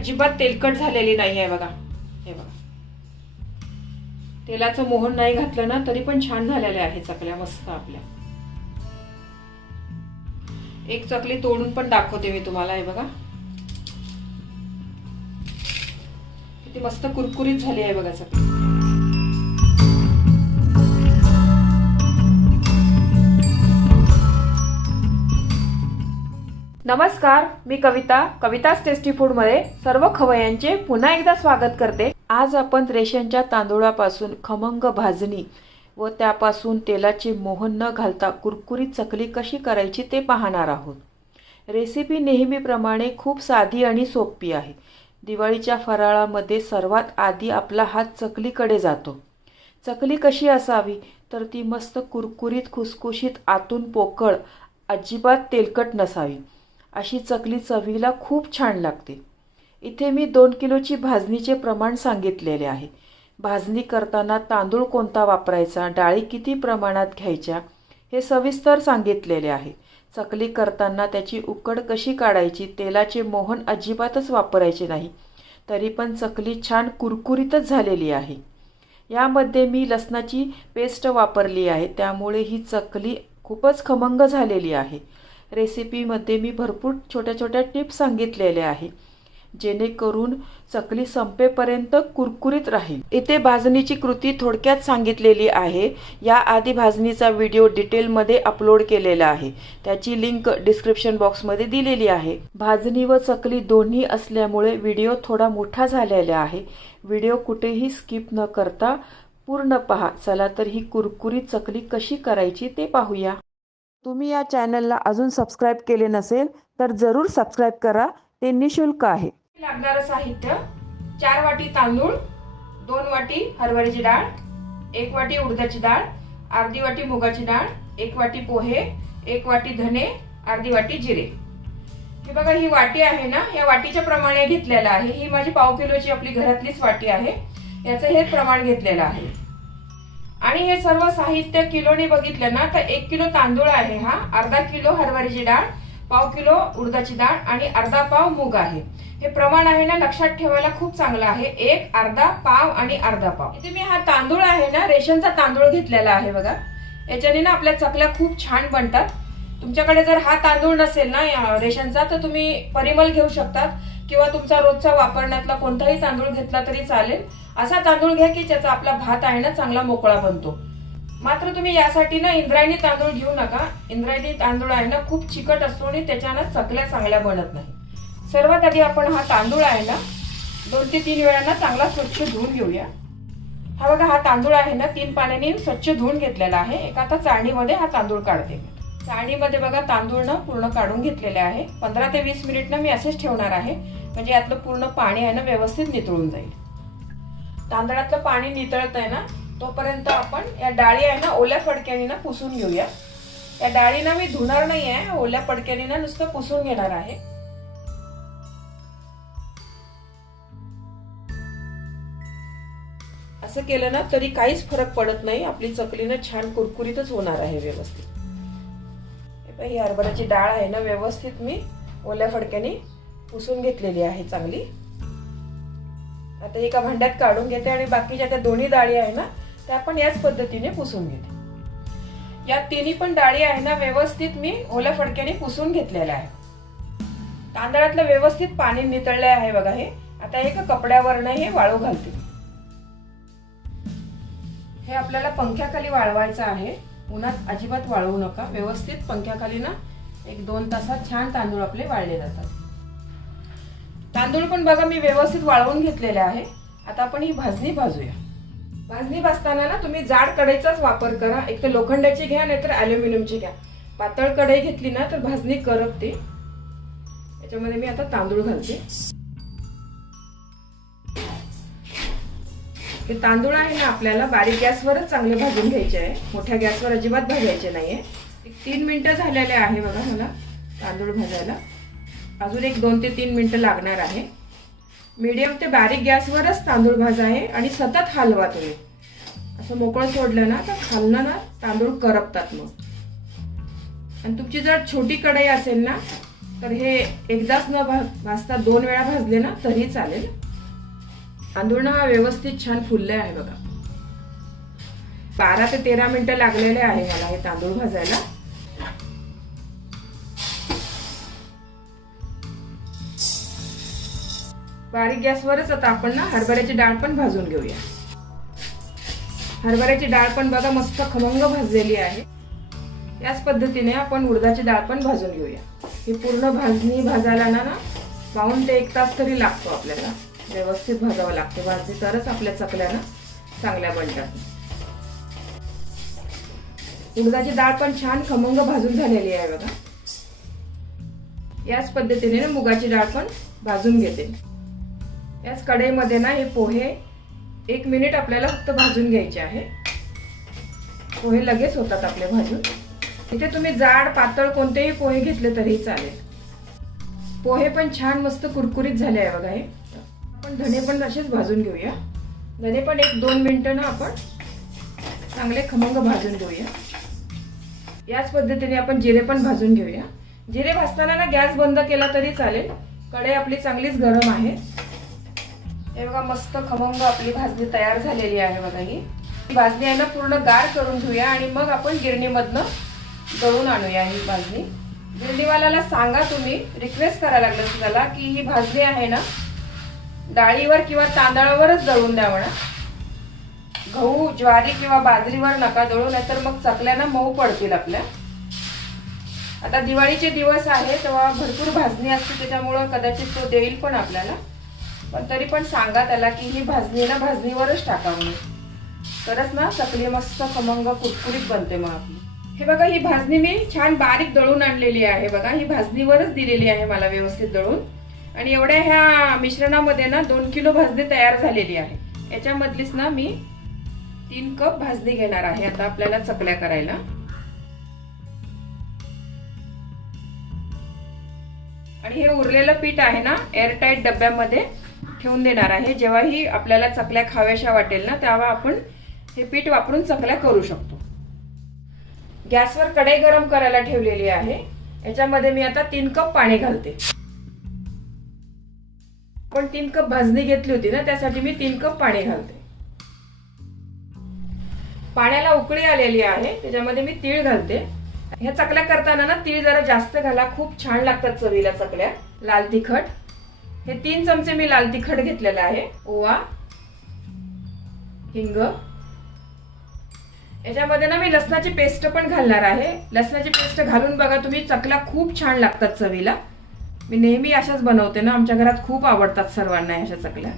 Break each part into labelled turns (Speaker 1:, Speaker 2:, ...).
Speaker 1: अजिबात तेलकट झालेली नाही आहे बघा. हे बघा. तेलाचं मोहन नाही घातलं ना तरी पण छान झालेल्या आहे चकल्या मस्त आपल्या. एक चकली तोडून पण दाखवते मी तुम्हाला हे बघा. किती मस्त कुरकुरीत झाली आहे बघा चकली. नमस्कार मी कविता कविताच टेस्टी फूडमध्ये सर्व खवयांचे पुन्हा एकदा स्वागत करते. आज आपण रेशनच्या तांदूळापासून खमंग भाजणी व त्यापासून तेलाचे मोहन न घालता कुरकुरीत चकली कशी करायची ते पाहणार आहोत. रेसिपी नेहमीप्रमाणे खूप साधी आणि सोपी आहे. दिवाळीच्या फराळामध्ये सर्वात आधी आपला हात चकलीकडे जातो. चकली कशी असावी? तर ती मस्त कुरकुरीत खुसखुशीत आतून पोकळ अजिबात तेलकट नसावी. अशी चकली चवीला खूप छान लागते. इथे मी दोन किलोची भाजणीचे प्रमाण सांगितलेले आहे. भाजणी करताना तांदूळ कोणता वापरायचा डाळी किती प्रमाणात घ्यायच्या हे सविस्तर सांगितलेले आहे. चकली करताना त्याची उकड कशी काढायची तेलाचे मोहन अजिबातच वापरायचे नाही तरी पण चकली छान कुरकुरीतच झालेली आहे. यामध्ये मी लसणाची पेस्ट वापरली आहे त्यामुळे ही चकली खूपच खमंग झालेली आहे. रेसिपीमध्ये मी भरपूर छोट्या छोट्या टिप्स सांगितलेल्या आहे जेणेकरून चकली संपेपर्यंत कुरकुरीत राहील. इथे भाजणीची कृती थोडक्यात सांगितलेली आहे. याआधी भाजणीचा व्हिडिओ डिटेलमध्ये अपलोड केलेला आहे. त्याची लिंक डिस्क्रिप्शन बॉक्समध्ये दिलेली आहे. भाजणी व चकली दोन्ही असल्यामुळे व्हिडिओ थोडा मोठा झालेला आहे. व्हिडिओ कुठेही स्किप न करता पूर्ण पहा. चला तर ही कुरकुरीत चकली कशी करायची ते पाहूया. तुम्ही या चॅनलला अजून सबस्क्राईब केले नसेल तर जरूर सबस्क्राईब करा. ते निशुल्क आहे. लागणारं साहित्य चार वाटी तांदूळ दोन वाटी हरभऱ्याची डाळ एक वाटी उडदाची डाळ अर्धी वाटी मुगाची डाळ एक वाटी पोहे एक वाटी धने अर्धी वाटी जिरे. हे बघा ही वाटी आहे ना या वाटीच्या प्रमाणे घेतलेलं आहे. ही माझी पाव किलोची आपली घरातलीच वाटी आहे. याचं हे प्रमाण घेतलेलं आहे. आणि हे सर्व साहित्य किलोने बघितलं ना तर एक किलो तांदूळ आहे हा अर्धा किलो हरभऱ्याची डाळ पाव किलो उडदाची डाळ आणि अर्धा पाव मूग आहे. हे प्रमाण आहे ना लक्षात ठेवायला खूप चांगलं आहे. एक अर्धा पाव आणि अर्धा पाव. इथे मी हा तांदूळ आहे ना रेशनचा तांदूळ घेतलेला आहे बघा. याच्याने ना आपल्या चकल्या खूप छान बनतात. तुमच्याकडे जर हा तांदूळ नसेल ना रेशनचा तर तुम्ही परिमल घेऊ शकतात. किंवा तुमचा रोजचा वापरण्यातला कोणताही तांदूळ घेतला तरी चालेल. असा तांदूळ घ्या की ज्याचा आपला भात आहे ना चांगला मोकळा बनतो. मात्र तुम्ही यासाठी ना इंद्रायणी तांदूळ घेऊ नका. इंद्रायणी तांदूळ आहे ना खूप चिकट असतो आणि त्याच्यानं चकल्या चांगल्या बनत नाही. सर्वात आधी आपण हा तांदूळ आहे ना दोन ते तीन वेळांना चांगला स्वच्छ धुवून घेऊया. हा बघा हा तांदूळ आहे ना तीन पाण्याने स्वच्छ धुवून घेतलेला आहे. एका आता चाळणीमध्ये हा तांदूळ काढते. चाळणीमध्ये बघा तांदूळ ना पूर्ण काढून घेतलेले आहे. पंधरा ते वीस मिनिट ना मी असेच ठेवणार आहे. म्हणजे यातलं पूर्ण पाणी आहे ना व्यवस्थित नितळून जाईल. तांदळातलं पाणी नितळत आहे ना तोपर्यंत आपण या डाळी आहे ना ओल्या फडक्याने ना पुसून घेऊया. या डाळीना मी धुणार नाही आहे ओल्या फडक्याने ना नुसतं पुसून घेणार आहे. असं केलं ना तरी काहीच फरक पडत नाही आपली चकली ना छान कुरकुरीतच होणार आहे व्यवस्थित. हे ही हरभऱ्याची डाळ आहे ना व्यवस्थित मी ओल्या फडक्याने पुसून घेतलेली आहे चांगली. आता एका भांड्यात काढून घेते आणि बाकीच्या त्या दोन्ही डाळी आहे ना त्या आपण याच पद्धतीने पुसून घेते. या तिन्ही पण डाळी आहे ना व्यवस्थित मी ओल्या फडक्याने पुसून घेतलेल्या आहे तांदळातलं व्यवस्थित पाणी नितळले आहे बघा हे. आता एका कपड्यावरनं हे वाळू घालते हे आपल्याला पंख्याखाली वाळवायचं आहे. उन्हात अजिबात वाळवू नका. व्यवस्थित पंख्याखाली ना एक दोन तासात छान तांदूळ आपले वाळले जातात. तांदूळ पण बघा मी व्यवस्थित वाळवून घेतलेले आहे. आता आपण ही भाजणी भाजूया. भाजणी भाजताना ना तुम्ही जाड कढईचाच वापर करा. एक तर लोखंडाची घ्या नाहीतर अल्युमिनियमची घ्या. पातळ कढई घेतली ना तर भाजणी करपते. याच्यामध्ये मी आता तांदूळ घालते. हे तांदूळ आहे ना आपल्याला बारीक गॅसवरच चांगले भाजून घ्यायचे आहे. मोठ्या गॅसवर अजिबात भाजायचे नाही एक तीन मिनिटं झालेले आहे बघा मला तांदूळ भाजायला. अजून एक दोन ते तीन मिनटं लागणार आहे. मीडियम ते बारीक गॅसवरच तांदूळ भाजा आहे आणि सतत हलवा तुम्ही. असं मोकळं सोडलं ना तर खालनं ना तांदूळ करपतात मग. आणि तुमची जर छोटी कढई असेल ना तर हे एकदाच न भा भाजता दोन वेळा भाजले ना तरी चालेल. तांदूळ ना व्यवस्थित छान फुलले आहे बघा. बारा ते तेरा मिनिटं लागलेले आहे मला हे तांदूळ भाजायला. बारीक गॅसवरच आता आपण ना हरभऱ्याची डाळ पण भाजून घेऊया. हरभऱ्याची डाळ पण बघा मस्त खमंग भाजलेली आहे. याच पद्धतीने आपण उडदाची डाळ पण भाजून घेऊया. ही पूर्ण भाजणी भाजायला ना ना पाऊन ते एक तास तरी लागतो आपल्याला. व्यवस्थित भाजावं लागते. भाजली तरच आपल्या चकल्या ना चांगल्या बनतात. उडदाची डाळ पण छान खमंग भाजून झालेली आहे बघा. याच पद्धतीने ना मुगाची डाळ पण भाजून घेते. याच कढईमध्ये ना हे पोहे एक मिनिट आपल्याला फक्त भाजून घ्यायचे आहे. पोहे लगेच होतात आपले भाजून. इथे तुम्ही जाड पातळ कोणतेही पोहे घेतले तरी चालेल. पोहे पण छान मस्त कुरकुरीत झाले आहे बघा हे. आपण धने पण असेच भाजून घेऊया. धने पण एक दोन मिनटं ना आपण चांगले खमंग भाजून घेऊया. याच पद्धतीने आपण जिरे पण भाजून घेऊया. जिरे भाजताना ना गॅस बंद केला तरी चालेल. कढई आपली चांगलीच गरम आहे. हे बघा मस्त खमंग आपली भाजणी तयार झालेली आहे बघा ही. भाजणी आहे ना पूर्ण गार करून घेऊया आणि मग आपण गिरणीमधनं दळून आणूया ही भाजणी. गिरणीवाल्याला सांगा तुम्ही रिक्वेस्ट करायला लागलं त्याला की ही भाजणी आहे ना डाळीवर किंवा तांदळावरच दळून द्या म्हणा. गहू ज्वारी किंवा बाजरीवर नका दळू नाहीतर मग चकल्याना मऊ पडतील आपल्या. आता दिवाळीचे दिवस आहे तेव्हा भरपूर भाजणी असते त्याच्यामुळं कदाचित तो देईल पण आपल्याला. पण तरी पण सांगा त्याला की ही भाजणी ना भाजणीवरच टाका म्हणून. तरच ना चकली मस्त खमंग कुरकुरीत बनते मग आपली. हे बघा ही भाजणी मी छान बारीक दळून आणलेली आहे बघा. ही भाजणीवरच दिलेली आहे मला व्यवस्थित दळून. आणि एवढ्या ह्या मिश्रणामध्ये ना दोन किलो भाजणी तयार झालेली आहे. याच्यामधलीच ना मी तीन कप भाजणी घेणार आहे आता आपल्याला चकल्या करायला. आणि हे उरलेलं पीठ आहे ना एअरटाईट डब्यामध्ये ठेवून देणार आहे. जेव्हाही आपल्याला चकल्या खाव्याशा वाटेल ना तेव्हा आपण हे पीठ वापरून चकल्या करू शकतो. गॅसवर कढई गरम करायला ठेवलेली आहे. याच्यामध्ये मी आता तीन कप पाणी घालते. पण तीन कप भाजणी घेतली होती ना त्यासाठी मी तीन कप पाणी घालते. पाण्याला उकळी आलेली आहे त्याच्यामध्ये मी तीळ घालते. ह्या चकल्या करताना ना तीळ जरा जास्त घाला. खूप छान लागतात चवीला चकल्या. लाल तिखट. हे तीन चमचे मी लाल तिखट घेतलेलं आहे. ओवा हिंग. याच्यामध्ये ना मी लसणाची पेस्ट पण घालणार आहे. लसणाची पेस्ट घालून बघा तुम्ही चकला खूप छान लागतात चवीला. मी नेहमी अशाच बनवते ना आमच्या घरात खूप आवडतात सर्वांना अशा चकल्या.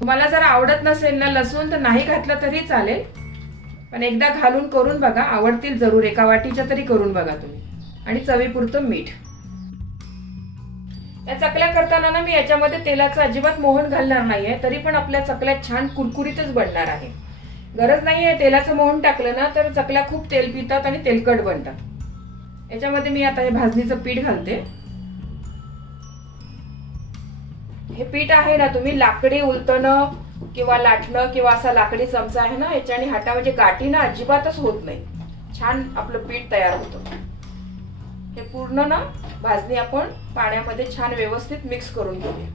Speaker 1: तुम्हाला जर आवडत नसेल ना लसूण तर नाही घातलं तरी चालेल. पण एकदा घालून करून बघा आवडतील जरूर. एका वाटीच्या तरी करून बघा तुम्ही. आणि चवीपुरतं मीठ. या चकल्या करताना ना मी याच्यामध्ये तेलाचं अजिबात मोहन घालणार नाहीये तरी पण आपल्या चकल्या छान कुरकुरीतच बनणार आहे. गरज नाहीये तेलाचं मोहन टाकलं ना तर चकल्या खूप तेल पितात आणि तेलकट बनतात. याच्यामध्ये मी आता हे भाजणीचं पीठ घालते. हे पीठ आहे ना तुम्ही लाकडी उलटणं किंवा लाटणं किंवा असा लाकडी चमचा आहे ना याच्याने हाटा म्हणजे गाठी ना अजिबातच होत नाही. छान आपलं पीठ तयार होतं. हे पूर्ण ना भाजणी आपण पाण्यामध्ये छान व्यवस्थित मिक्स करून घेऊया.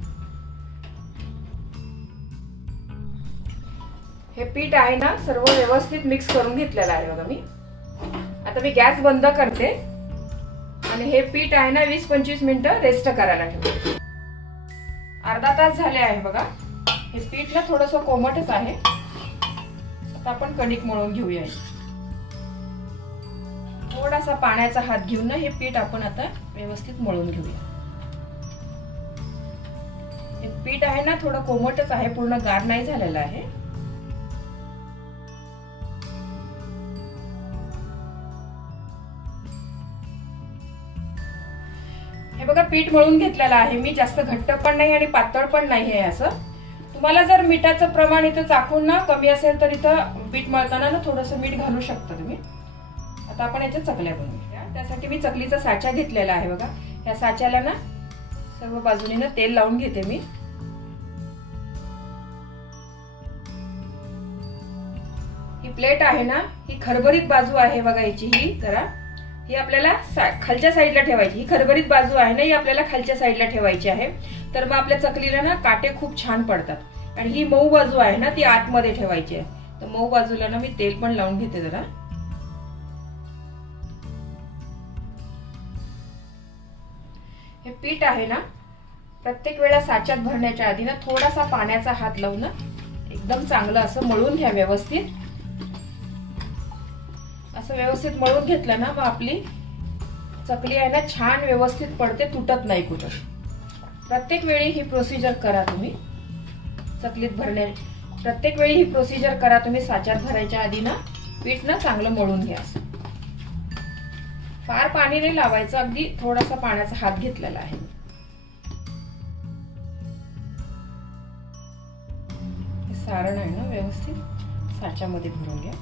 Speaker 1: हे पीठ आहे ना सर्व व्यवस्थित मिक्स करून घेतलेलं आहे बघा मी. आता मी गॅस बंद करते. आणि हे पीठ आहे ना वीस पंचवीस मिनिटं रेस्ट करायला ठेवते. अर्धा तास झाले आहे बघा. हे पीठ ना थोडस कोमटच आहे. आता आपण कणिक मळून घेऊया. थोडासा पाण्याचा हात घेऊन हे पीठ आपण आता व्यवस्थित मळून घेऊया. हे पीठ आहे ना थोडं कोमटच आहे पूर्ण गार नाही झालेलं आहे. हे बघा पीठ मळून घेतलेलं आहे मी जास्त घट्ट पण नाही आणि पातळ पण नाही आहे असं. तुम्हाला जर मिठाचं प्रमाण इथं चाकून ना कमी असेल तर इथं पीठ मळताना ना थोडंसं मीठ घालू शकता तुम्ही. आता आपण याच्या चकल्या बनवूया. त्यासाठी मी चकलीचा साचा घेतलेला आहे बघा. या साच्याला ना सर्व बाजूने ना तेल लावून घेते मी. ही प्लेट आहे ना ही खरबरीत बाजू आहे बघा याची ही जरा. ही आपल्याला सा खालच्या साईडला ठेवायची. ही खरबरीत बाजू आहे ना ही आपल्याला खालच्या साईडला ठेवायची आहे. तर मग आपल्या चकलीला ना काटे खूप छान पडतात. आणि ही मऊ बाजू आहे ना ती आतमध्ये ठेवायची आहे. तर मऊ बाजूला ना मी तेल पण लावून घेते जरा. पीठ आहे ना प्रत्येक वेळा साच्यात भरण्याच्या आधी ना थोडासा पाण्याचा हात लावून एकदम चांगलं असं मळून घ्या व्यवस्थित. असं व्यवस्थित मळून घेतलं ना मग आपली चकली आहे ना छान व्यवस्थित पडते तुटत नाही कुठं. प्रत्येक वेळी ही प्रोसिजर करा तुम्ही. चकलीत भरण्या प्रत्येक वेळी ही प्रोसिजर करा तुम्ही साच्यात भरायच्या आधी ना पीठ ना चांगलं मळून घ्या असं. फार पाणी नाही लावायचं अगदी थोडासा पाण्याचा हात घेतलेला आहे. हे सारण आहे ना व्यवस्थित? साच्यामध्ये भरून घ्या.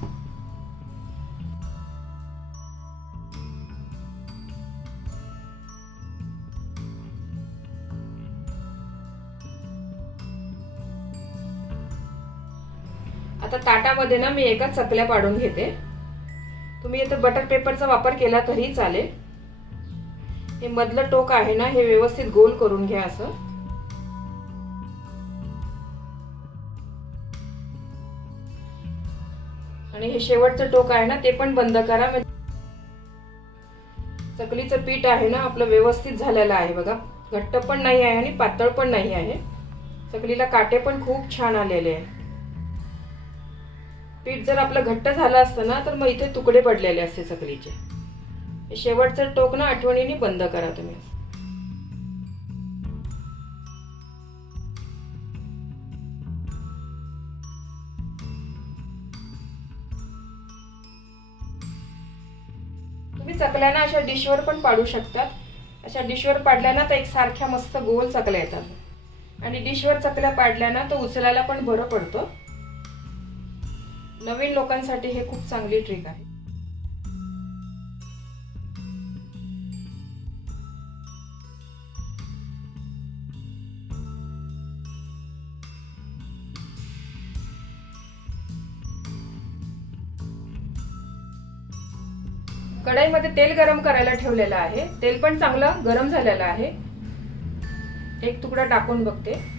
Speaker 1: आता ताटामध्ये ना मी एका चकल्या पाडून घेते. तुम्ही इथं बटर पेपरचा वापर केला तरी चालेल. हे मधलं टोक आहे ना हे व्यवस्थित गोल करून घ्या असं. आणि हे शेवटचं टोक आहे ना ते पण बंद करा. म्हणजे चकलीचं पीठ आहे ना आपलं व्यवस्थित झालेलं आहे बघा. घट्ट पण नाही आहे आणि पातळ पण नाही आहे. चकलीला काटे पण खूप छान आलेले आहे. पीठ जर आपलं घट्ट झालं असतं ना तर मग इथे तुकडे पडलेले असते चकलीचे शेवटचं टोक ना आठवणीने बंद करा तुम्ही. तुम्ही चकल्याना अशा डिशवर पण पाडू शकतात. अशा डिशवर पाडल्या ना तर एक सारख्या मस्त गोल चकल्या येतात. आणि डिशवर चकल्या पाडल्या ना तर उचलायला पण बरं पडतं. नवीन लोकांसाठी हे खूप चांगली ट्रिक आहे. कढईमध्ये तेल गरम करायला ठेवलेलं आहे. तेल पण चांगलं गरम झालेलं आहे. एक तुकडा टाकून बघते.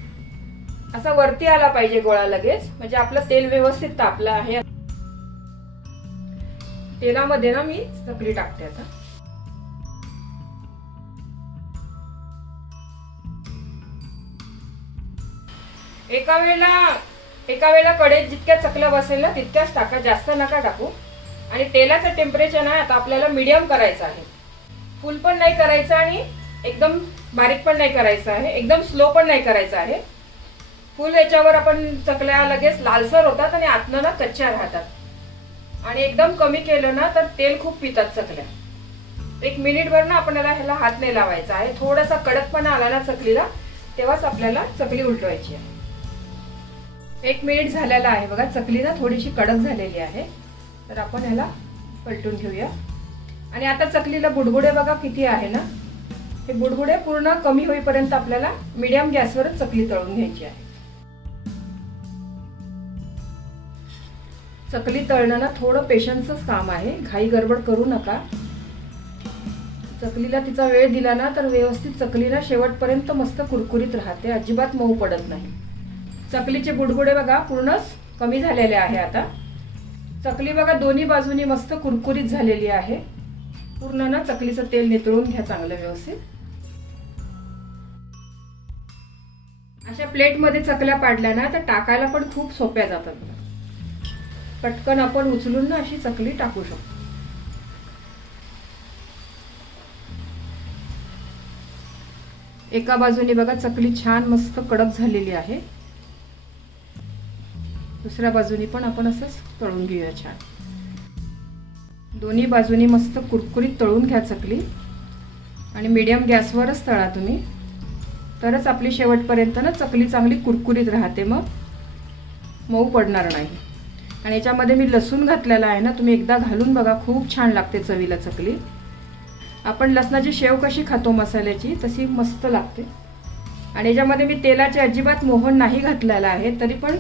Speaker 1: असा वरती आला पाहिजे गोळा लगेच. म्हणजे आपलं तेल व्यवस्थित तापलं आहे. तेलामध्ये ना मी चकली टाकते आता. एका वेळेला एका वेळेला कडेत जितक्या चकल्या बसेल ना तितक्याच टाका. जास्त नका टाकू. आणि तेलाचं टेम्परेचर ना आता आपल्याला मीडियम करायचं आहे. फुल पण नाही करायचं आणि एकदम बारीक पण नाही करायचं आहे. एकदम स्लो पण नाही करायचं आहे. फुल याच्यावर आपण चकल्या लगेच लालसर होतात आणि आतनं ना कच्च्या राहतात. आणि एकदम कमी केलं ना तर तेल खूप पितात चकल्या. एक मिनिटभर ना आपल्याला ह्याला हात नाही लावायचा आहे. थोडासा कडकपणा आला ना चकलीला तेव्हाच आपल्याला चकली उलटवायची आहे. एक मिनिट झालेला आहे बघा चकली ना थोडीशी कडक झालेली आहे. तर आपण ह्याला पलटून घेऊया. आणि आता चकलीला बुडबुडे बघा किती आहे ना. हे बुडबुडे पूर्ण कमी होईपर्यंत आपल्याला मिडियम गॅसवरच चकली तळून घ्यायची आहे. चकली तळणं ना थोडं पेशन्सच काम आहे. घाई गडबड करू नका. चकलीला तिचा वेळ दिला ना तर व्यवस्थित चकलीला शेवटपर्यंत मस्त कुरकुरीत राहते. अजिबात मऊ पडत नाही. चकलीचे बुडबुडे बघा पूर्णच कमी झालेले आहे आता. चकली बघा दोन्ही बाजूनी मस्त कुरकुरीत झालेली आहे. पूर्ण ना चकलीचं तेल नितळून घ्या चांगलं व्यवस्थित. अशा प्लेटमध्ये चकल्या पाडल्या ना तर टाकायला पण खूप सोप्या जातात. पटकन आपण उचलून ना अशी चकली टाकू शकतो. एका बाजूने बघा चकली छान मस्त कडक झालेली आहे. दुसऱ्या बाजूनी पण आपण असंच तळून घेऊया छान. दोन्ही बाजूनी मस्त कुरकुरीत तळून घ्या चकली. आणि मीडियम गॅसवरच तळा तुम्ही. तरच आपली शेवटपर्यंत ना चकली चांगली कुरकुरीत राहते मग. मऊ पडणार नाही. आणि याच्यामध्ये मी लसूण घातलेला आहे ना तुम्ही एकदा घालून बघा. खूप छान लागते चवीला चकली. आपण लसणाची शेव कशी खातो मसाल्याची तशी मस्त लागते. आणि याच्यामध्ये मी तेलाचे अजिबात मोहन नाही घातलेला आहे तरी पण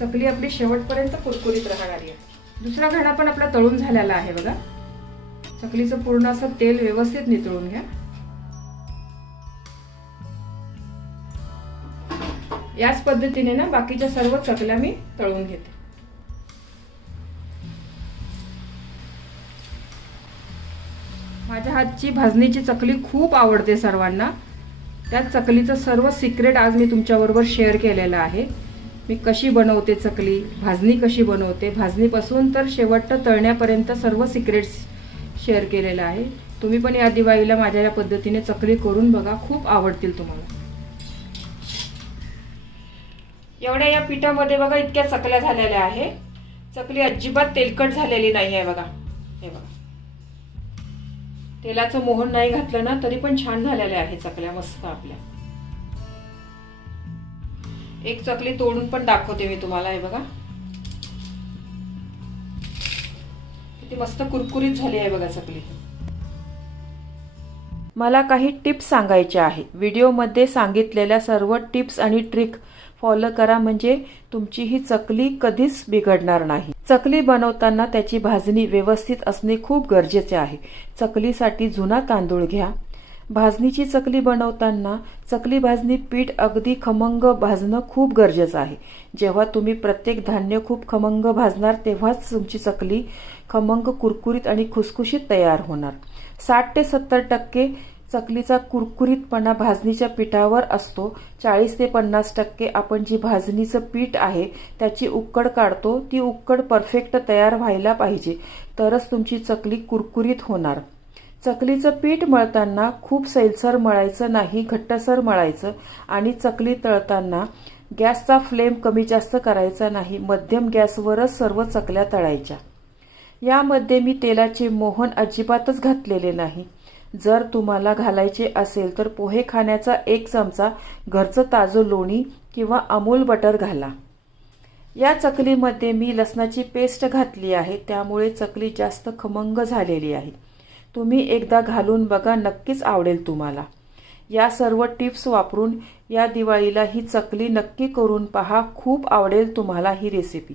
Speaker 1: चकली आपली शेवटपर्यंत कुरकुरीत राहणारी आहे. दुसरा घाणा पण आपला तळून झालेला आहे बघा. चकलीचं पूर्ण असं तेल व्यवस्थित नितळून घ्या. याच पद्धतीने ना बाकीच्या सर्व चकल्या मी तळून घेते. माझ्या हातची भाजणीची चकली खूप आवडते सर्वांना. त्या चकलीचं सर्व सिक्रेट आज मी तुमच्याबरोबर शेअर केलेलं आहे. मी कशी बनवते चकली भाजणी कशी बनवते भाजणीपासून तर शेवटचं तळण्यापर्यंत सर्व सिक्रेट्स शेअर केलेलं आहे. तुम्ही पण या दिवाळीला माझ्या या पद्धतीने चकली करून बघा खूप आवडतील तुम्हाला. एवढ्या या पिठामध्ये बघा इतक्या चकल्या झालेल्या आहे. चकली अजिबात तेलकट झालेली नाही आहे बघा. हे बघा. तेलाचं मोहन नाही घातलं ना तरी पण छान झालेल्या आहे चकल्या मस्त आपल्या. एक चकली तोडून पण दाखवते मी तुम्हाला हे बघा. किती मस्त कुरकुरीत झाली आहे बघा चकली. मला काही टिप्स सांगायच्या आहेत. व्हिडिओमध्ये सांगितलेल्या सर्व टिप्स आणि ट्रिक फॉलो करा म्हणजे तुमची ही चकली कधीच बिघडणार नाही. चकली बनवताना त्याची भाजणी व्यवस्थित असणे खूप गरजेचे आहे. चकलीसाठी जुना तांदूळ घ्या. भाजणीची चकली बनवताना चकली भाजणी पीठ अगदी खमंग भाजणं खूप गरजेचं आहे. जेव्हा तुम्ही प्रत्येक धान्य खूप खमंग भाजणार तेव्हाच तुमची चकली खमंग कुरकुरीत आणि खुसखुशीत तयार होणार. साठ ते सत्तर टक्के चकलीचा कुरकुरीतपणा भाजणीच्या पिठावर असतो. चाळीस ते पन्नास टक्के आपण जी भाजणीचं पीठ आहे त्याची उक्कड काढतो ती उक्कड परफेक्ट तयार व्हायला पाहिजे. तरच तुमची चकली कुरकुरीत होणार. चकलीचं पीठ मळताना खूप सैलसर मळायचं नाही घट्टसर मळायचं आणि चकली तळताना गॅसचा फ्लेम कमी जास्त करायचा नाही मध्यम गॅसवरच सर्व चकल्या तळायच्या. यामध्ये मी तेलाचे मोहन अजिबातच घातलेले नाही. जर तुम्हाला घालायचे असेल तर पोहे खाण्याचा एक चमचा घरचं ताजं लोणी किंवा अमूल बटर घाला. या चकलीमध्ये मी लसणाची पेस्ट घातली आहे त्यामुळे चकली जास्त खमंग झालेली आहे. तुम्ही एकदा घालून बघा नक्कीच आवडेल तुम्हाला. या सर्व टिप्स वापरून या दिवाळीला ही चकली नक्की करून पहा खूप आवडेल तुम्हाला ही रेसिपी